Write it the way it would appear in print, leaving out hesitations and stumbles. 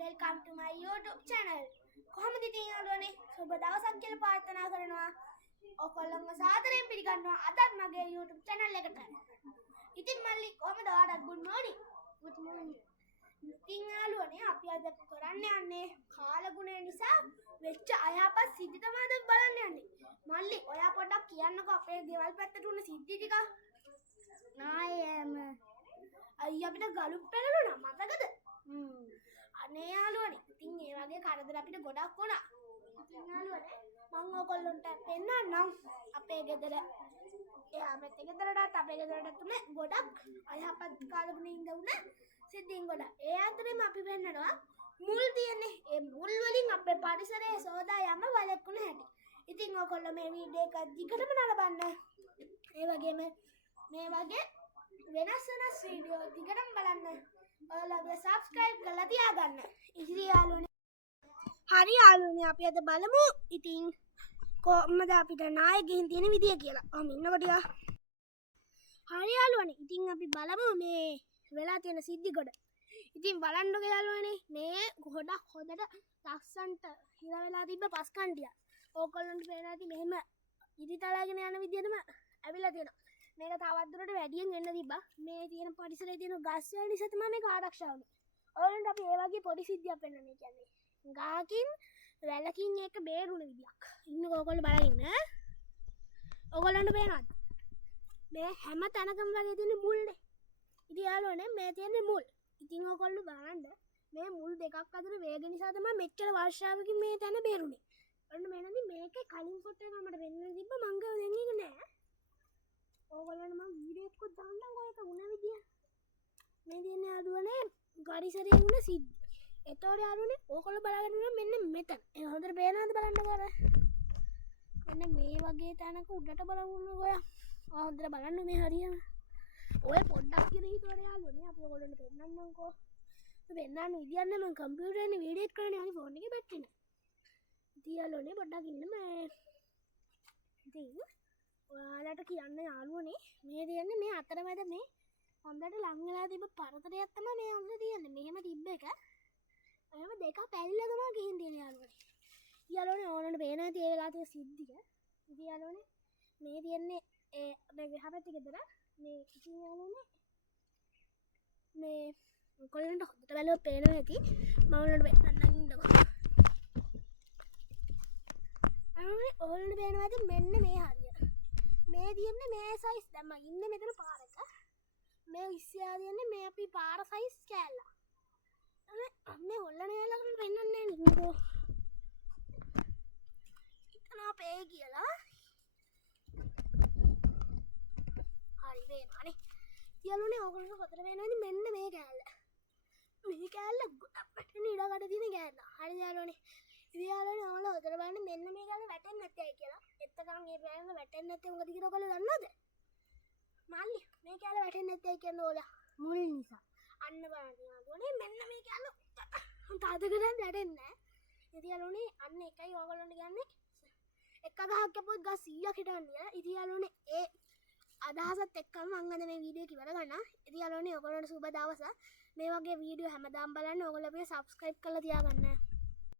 welcome to my YouTube channel. කොහොමද ඉතින් යාළුවනේ සුබ දවසක් කියලා ප්‍රාර්ථනා කරනවා. ඔයගොල්ලන්ව සාදරයෙන් පිළිගන්නවා අදත් මගේ YouTube channel එකට. ඉතින් මල්ලි කොහමද ඔයාලට good morning. good morning. ඉතින් යාළුවනේ අපි අද කරන්න යන්නේ කාලගුණය නිසා වෙච්ච අයහපත් සිද්ධි තමයි අද බලන්න යන්නේ. මල්ලි ඔයා පොඩ්ඩක් කියන්නකෝ අපේ ගෙවල් පැත්තට උන සිද්ධි ටික. අයියා අපිට ගලුප් පෙරළුණා මතකද? අනේ යාළුවනේ ඉතින් ඒ වගේ කරදර අපිට ගොඩක් වුණා. ඉතින් යාළුවනේ මම ඔයගොල්ලන්ට පෙන්නන්නම් අපේ ගෙදර. එයා මෙත් ගෙදරටත් අපේ ගෙදරටත් තුන ගොඩක් අයහපත් කාලගුණේ ඉඳ උන සිද්ධීන් ගොඩක්. ඒ අතරේම අපි පෙන්නනවා මුල් තියෙන්නේ. ඒ මුල් වලින් අපේ පරිසරයේ සෝදා යම වලක්කුණ හැටි. ඉතින් ඔයගොල්ලෝ මේ වීඩියෝ එක දිගටම නරඹන්න. ඒ වගේම මේ වගේ වෙනස් වීඩියෝ දිගටම බලන්න. ඔයාලා subscribe කරලා තියාගන්න. ඉතින් යාළුවනේ හරි යාළුවනේ අපි අද බලමු ඉතින් කොහොමද අපිට නායකයන් තියෙන විදිය කියලා. ඉන්නකොට ටික. හරි යාළුවනේ ඉතින් අපි බලමු මේ වෙලා තියෙන සිද්ධි කොට. ඉතින් බලන්නකෝ යාළුවනේ මේ ගොඩක් හොඳට ලස්සන්ට හිර වෙලා තිබ්බ පස් කණ්ඩිය. ඕගොල්ලන්ට පේනවා ඇති මෙහෙම ඉදිතලාගෙන යන විදියටම ඇවිල්ලා තියෙනවා. මේක තවත් දුරට වැඩියෙන් එන්න තිබ්බා. මේ තියෙන පරිසරයේ තියෙන ගස් වල නිසා තමයි මේක ආරක්ෂා වුනේ. ඔයගොල්ලන්ට අපි ඒ වගේ පොඩි සිද්ධියක් පෙන්නන්නේ කියන්නේ. ගාකින් වැලකින් එක බේරුණ විදියක්. ඉන්නකෝ ඔයගොල්ලෝ බලන් ඉන්න. ඔයගොල්ලන්ට පේනවද? මේ හැම තැනකම වගේ තියෙන මුල්නේ. ඉතින් යාළුවනේ මේ තියෙන මුල්. ඉතින් ඔයගොල්ලෝ බලන්න මේ මුල් දෙකක් අතර වේග නිසා තමයි මෙච්චර වර්ෂාවකින් මේ තැන බේරුනේ. ඔන්න මේනදී මේකේ කලින් ෆොටෝ එක මට වෙන්න තිබ්බ මං ගාව දැන් ඒක නෑ. ඕගොල්ලන්ට මම වීඩියෝ එකක් දාන්නම් ඔය එක වුණ විදිය. මේ දින යාළුවනේ පරිසරයේ වුණ සිද්ධි. ඒතකොට යාළුවනේ ඕගොල්ලෝ බලාගෙන ඉන්න මෙන්න මෙතන. ඒ හොඳට පේනවද බලන්නකෝ අර. මෙන්න මේ වගේ තැනක උඩට බලමුන්නකෝ ඔයා. හොඳට බලන්න මේ හරියම. ඔය පොඩ්ඩක් කියලා හිතුවර යාළුවනේ අපි ඕගොල්ලන්ට පෙන්නන්නම්කෝ. පෙන්නන්න විදියක් නෑ මම කම්පියුටර් එකේ වීඩියෝ එඩිට් කරන්නේ අනිත් ෆෝන් එකේ බැටරි නෑ. ඉතින් යාළුවනේ පොඩ්ඩක් ඉන්න මම. ඉතින් ඔයාලට කියන්න යාළුවනේ මේ තියෙන්නේ මේ අතරමැද මේ හොඳට ලං වෙලා තිබ්බ පරතරයක් තමයි මේ අතර තියෙන්නේ. මෙහෙම තිබ්බ එක. එහෙම දෙක පැල්ල තමයි ගිහින් තියෙන්නේ යාළුවනේ. යාළුවනේ ඕනට පේන ඇති ඒ වෙලාව තියෙන සිද්ධිය. ඉතින් යාළුවනේ මේ තියෙන්නේ ඒ මේ විහාරපැත්තේ ගෙදර මේ ඉතින් යාළුවනේ මේ කොල්ලන්ට හොඳට බැලුවොත් පේනවා ඇති. මම ඔයාලට පෙන්නන්න ඉන්නකෝ. ඔයාලට පේනවා ඇති මෙන්න මේ හරිය. මේ තියෙන්නේ මේ සයිස් දැන් මම ඉන්නේ මෙතන පාරක. මේ ඉස්සෙහා තියෙන්නේ මේ අපි පාර සයිස් කෑල්ල. මේ හොල්ලන යාලකට වෙන්නන්නේ නේද? ඉතන අපේ කියලා. හරි වෙනවනේ. යාළුවනේ ඕගොල්ලෝ හතර වෙනවනේ මෙන්න මේ කෑල්ල. මේ කෑල්ල අපිට නිරකට තියෙන කෑල්ල. හරි යාළුවනේ. ඉතින් යාළුවනේ ඕගොල්ලෝ හතර බලන්න මෙන්න මේ කෑල්ල වැටෙන්නේ නැත්තේ කියලා. එතකන් මේ බෑන්ග වැටෙන්නේ නැත්තේ මොකද කියලා ඔයගොල්ලෝ දන්නවද? මල්ලි මේ කෑල්ල වැටෙන්නේ නැත්තේ කියන්නේ ඕලා මුල් නිසා. අන්න බලන්න යාළුවනේ මෙන්න මේ කෑල්ල තාදකටම වැටෙන්නේ නැහැ. ඉතින් යාළුවනේ අන්න එකයි ඔයගොල්ලන්ට කියන්නේ එක ගහක් කැපුවොත් ගස් 100ක් හිටන්නේ. ඉතින් යාළුවනේ ඒ අදහසත් එක්කම මම අද මේ වීඩියෝ එක ඉවර කරනවා. ඉතින් යාළුවනේ ඔයගොල්ලන්ට සුබ දවසක්. මේ වගේ වීඩියෝ හැමදාම බලන්න ඔයගොල්ලෝ අපිට subscribe කරලා තියාගන්න.